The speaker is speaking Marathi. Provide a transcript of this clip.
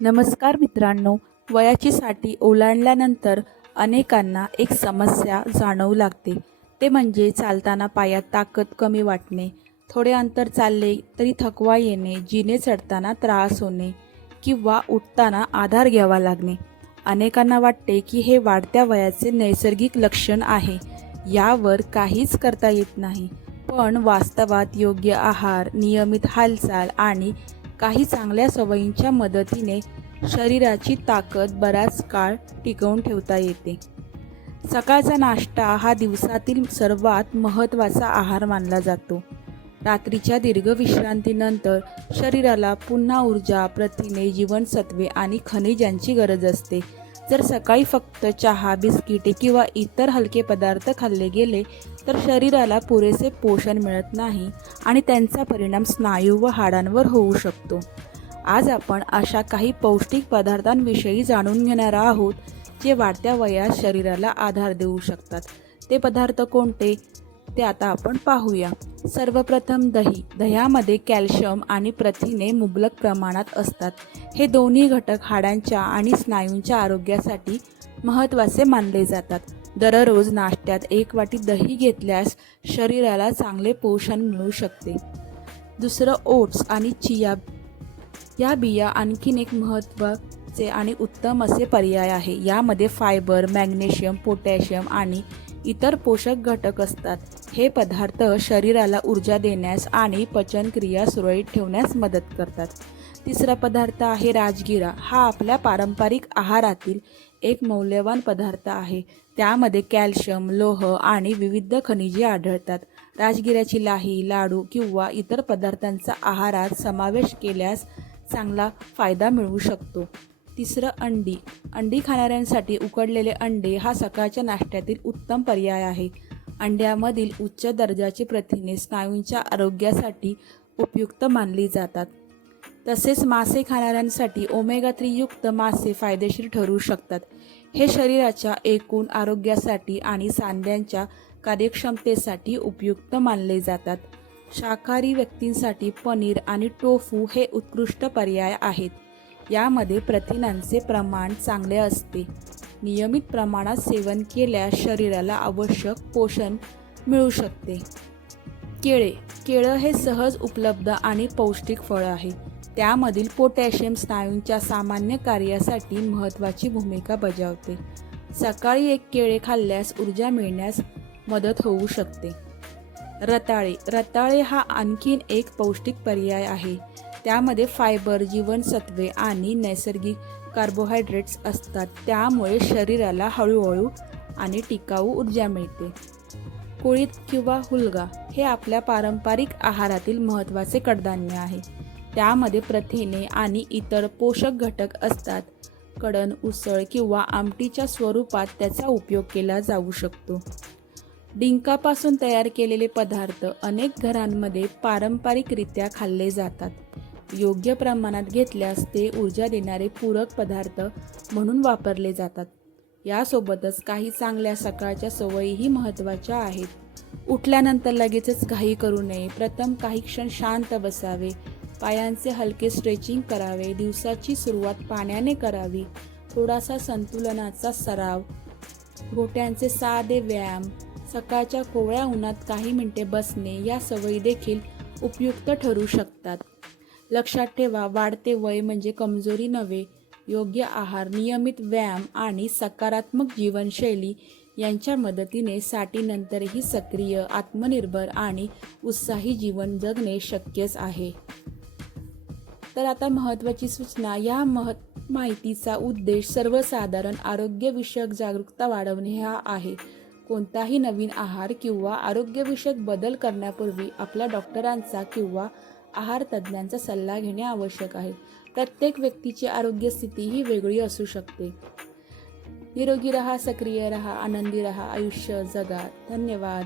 नमस्कार मित्रांनो, वयाची साठी ओलांडल्यानंतर अनेकांना एक समस्या जाणवू लागते. ते म्हणजे चालताना पायात ताकद कमी वाटणे, थोडे अंतर चालले तरी थकवा येणे, जिने चढताना त्रास होणे किंवा उठताना आधार घ्यावा लागणे. अनेकांना वाटते की हे वाढत्या वयाचे नैसर्गिक लक्षण आहे, यावर काहीच करता येत नाही. पण वास्तवात योग्य आहार, नियमित हालचाल आणि काही चांगल्या सवयींच्या मदतीने शरीराची ताकद बराच काळ टिकवून ठेवता येते. सकाळचा नाश्ता हा दिवसातील सर्वात महत्त्वाचा आहार मानला जातो. रात्रीच्या दीर्घ विश्रांतीनंतर शरीराला पुन्हा ऊर्जा, प्रथिने, जीवनसत्वे आणि खनिजांची गरज असते. जर सकाळी फक्त चहा, बिस्किटे किंवा इतर हलके पदार्थ खाल्ले गेले तर शरीराला पुरेसे पोषण मिळत नाही आणि त्यांचा परिणाम स्नायू व हाडांवर होऊ शकतो. आज आपण अशा काही पौष्टिक पदार्थांविषयी जाणून घेणार आहोत जे वाढत्या वयात शरीराला आधार देऊ शकतात. ते पदार्थ कोणते ते आता आपण पाहूया. सर्वप्रथम दही. दह्यामध्ये कॅल्शियम आणि प्रथिने मुबलक प्रमाणात असतात. हे दोन्ही घटक हाडांच्या आणि स्नायूंच्या आरोग्यासाठी महत्त्वाचे मानले जातात. दररोज नाश्त्यात 1 वाटी दही घेतल्यास शरीराला चांगले पोषण मिळू शकते. दुसरं ओट्स आणि चिया या बिया आणखीन एक महत्त्वाचे आणि उत्तम असे पर्याय आहे. यामध्ये फायबर, मॅग्नेशियम, पोटॅशियम आणि इतर पोषक घटक असतात. हे पदार्थ शरीराला ऊर्जा देण्यास आणि पचनक्रिया सुरळीत ठेवण्यास मदत करतात. तिसरा पदार्थ आहे राजगिरा. हा आपल्या पारंपरिक आहारातील एक मौल्यवान पदार्थ आहे. त्यामध्ये कॅल्शियम, लोह आणि विविध खनिजे आढळतात. राजगिऱ्याची लाही, लाडू किंवा इतर पदार्थांचा आहारात समावेश केल्यास चांगला फायदा मिळू शकतो. तिसरं अंडी. अंडी खाणाऱ्यांसाठी उकडलेले अंडे हा सकाळच्या नाश्त्यातील उत्तम पर्याय आहे. अंड्यामधील उच्च दर्जाची प्रथिने स्नायूंच्या आरोग्यासाठी उपयुक्त मानली जातात. तसेच मासे खाणाऱ्यांसाठी ओमेगा 3 युक्त मासे फायदेशीर ठरू शकतात. हे शरीराच्या एकूण आरोग्यासाठी आणि सांध्यांच्या कार्यक्षमतेसाठी उपयुक्त मानले जातात. शाकाहारी व्यक्तींसाठी पनीर आणि टोफू हे उत्कृष्ट पर्याय आहेत. यामध्ये प्रथिनांचे प्रमाण चांगले असते. नियमित प्रमाणात सेवन केल्यास शरीराला आवश्यक पोषण मिळू शकते. केळे. केळं हे सहज उपलब्ध आणि पौष्टिक फळ आहे. त्यामधील पोटॅशियम स्नायूंच्या सामान्य कार्यासाठी महत्त्वाची भूमिका बजावते. सकाळी 1 केळे खाल्ल्यास ऊर्जा मिळण्यास मदत होऊ शकते. रताळे. रताळे हा आणखीन एक पौष्टिक पर्याय आहे. त्यामध्ये फायबर, जीवनसत्वे आणि नैसर्गिक कार्बोहायड्रेट्स असतात. त्यामुळे शरीराला हळूहळू आणि टिकाऊ ऊर्जा मिळते. कुळीथ किंवा हुलगा हे आपल्या पारंपरिक आहारातील महत्त्वाचे कडधान्य आहे. त्यामध्ये प्रथिने आणि इतर पोषक घटक असतात. कढण, उसळ किंवा आमटीच्या स्वरूपात त्याचा उपयोग केला जाऊ शकतो. डिंकापासून तयार केलेले पदार्थ अनेक घरांमध्ये पारंपरिकरित्या खाल्ले जातात. योग्य प्रमाणात घेतल्यास ते ऊर्जा देणारे पूरक पदार्थ म्हणून वापरले जातात. यासोबतच काही चांगल्या सकाळच्या सवयीही महत्त्वाच्या आहेत. उठल्यानंतर लगेचच घाई करू नये. प्रथम काही क्षण शांत बसावे. पायांचे हलके स्ट्रेचिंग करावे. दिवसाची सुरुवात पाण्याने करावी. थोडासा संतुलनाचा सराव. घोट्यांचे साधे व्यायाम. सकाळच्या कोवळ्या उन्हात काही मिनिटे बसणे या सवयी देखील उपयुक्त ठरू शकतात. लक्षात ठेवा, वाढते वय म्हणजे कमजोरी नव्हे. योग्य आहार, नियमित व्यायाम आणि सकारात्मक जीवनशैली यांच्या मदतीने साठीनंतरही सक्रिय, आत्मनिर्भर आणि उत्साही जीवन जगणे शक्यच आहे. तर आता महत्त्वाची सूचना. या माहितीचा उद्देश सर्वसाधारण आरोग्यविषयक जागरूकता वाढवणे हा आहे. कोणताही नवीन आहार किंवा आरोग्यविषयक बदल करण्यापूर्वी आपल्या डॉक्टरांचा किंवा आहार तज्ज्ञांचा सल्ला घेणे आवश्यक आहे. प्रत्येक व्यक्तीची आरोग्य स्थिती ही वेगळी असू शकते. निरोगी रहा, सक्रिय रहा, आनंदी रहा, आयुष्य जगा. धन्यवाद.